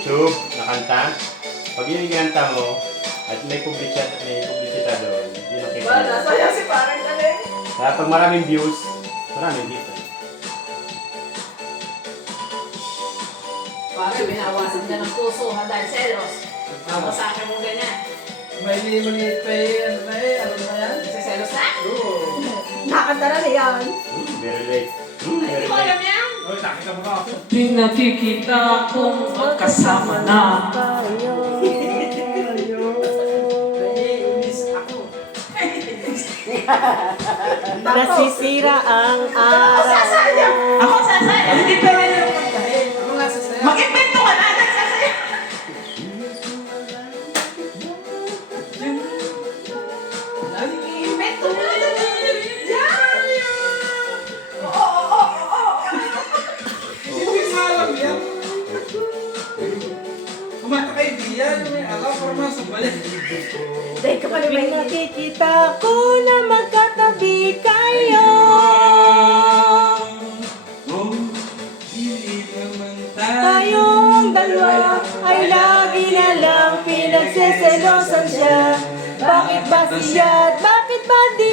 YouTube na kanta. Pag yun yung kanta mo, at may publicita doon, yun ang kita. Nasaya si parang galing. Kaya pag maraming views, maraming dito. Parang binawasan ka ng puso dahil selos. Tapos sa akin mo ganyan. May maliit pa ano na ano na yan? Kasi selos na? Oo. Nakanta na yan. Very late. Hindi Very ko alam late. yan. Oy, nakita mo na ako. Di nakikita kung magkasama na. Tayo. Naiinis ako. Nasisira ang Ako sasaya. araw. Ako sasaya. Hindi pa rin yung Dahil ako nga sasaya. mag-invento ka na nagsasaya. Invento mo na yan. Oo. Hindi ko alam yan. Kumata kay Dian, may alam para masabalik. Dahil kapag may nakikita ko na magkatabi kayo. Oh, hindi naman Tayong dalawa ay lagi na lang pinagseselosan siya. Bakit ba siya at bakit ba di